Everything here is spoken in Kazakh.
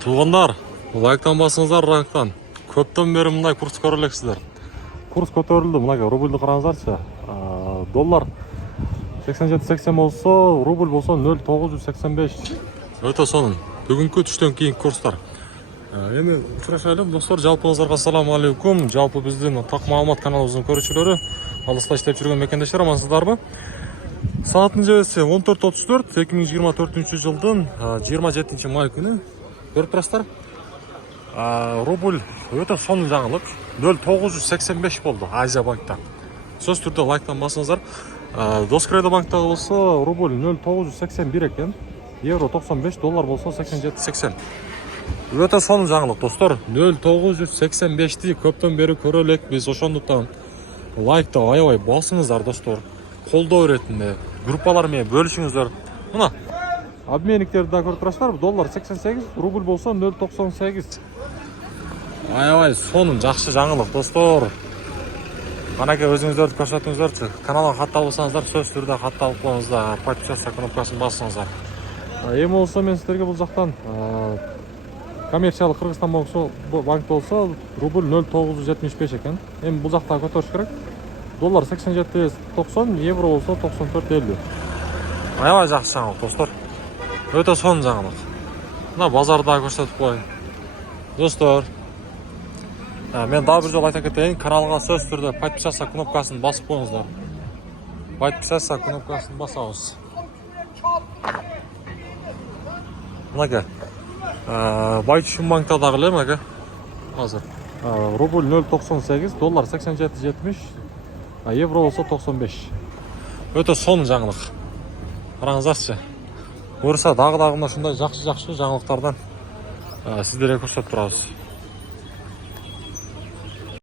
Туғандар, лайктан басыңыздар, райктан. Көптен бері мындай курс көрелексіздер. Курс көтерілді, мынайға рубльді қараңыздаршы. Доллар 87-80 болса, рубль болса 0,985. Өте соның. Бүгінгі түштен кейін курстар. Енді ұшырашайлым, достар, жалпыңыздарға ассаламу алейкум. Жалпы біздің тақ мағлұмат каналымыздың көрушілері, алыста іштеп жүрген мекендештер, амансыздар ба? Саатын жебесі 14.34, 2024 жылдың 27 май күні. Көріп тұрастар, рубль өте соның жаңылық 0,985 болды Азия банкта. Сөз түрде лайктан басыңыздар. Доскредо банктағы болса рубль 0,981 екен, евро 95, доллар болса 87-80. Өте соның жаңылық, достар. 0,985-ті көптен бері көрелік. Біз ошондықтан лайкта аябай басыңыздар, достар. Қолдау ретінде группалармен бөлішіңіздер. Мына обменниктерді да көріп тұрасыздар. Доллар 88, рубль болса 0,98. Аябай соның жақсы жаңылық, достар. Қанеке өзіңіздерді көрсетіңіздерші. Каналға хатта болсаңыздар, сөз түрде хатта алып қойыңыздар, подписаться кнопкасын басыңыздар. Ең болса мен сіздерге бұл жақтан коммерциялық Қырғызстан банк болса рубль 0,975 екен. Ең бұл жақта көтеріш керек. Доллар 87-90, евро болса 94-50. Аябай жақсы жаңылық, достар. Өте соның жаңылық. Мына базарда көрсетіп қойын. Достар, мен да бір жол айта кетейін, каналға сөз түрде подписаться кнопкасын басып қойыңыздар. Подписаться кнопкасын басауыз. Мынаке, Байтүшін банктадағы лемеке. Қазір. Рубль 0,98, доллар 87-70, евро болса 95. Өте соның жаңылық. Қараңыздаршы. Көрса дағы-дағында шындай жақсы жаңылықтардан сіздерге көрсетіп тұрамыз.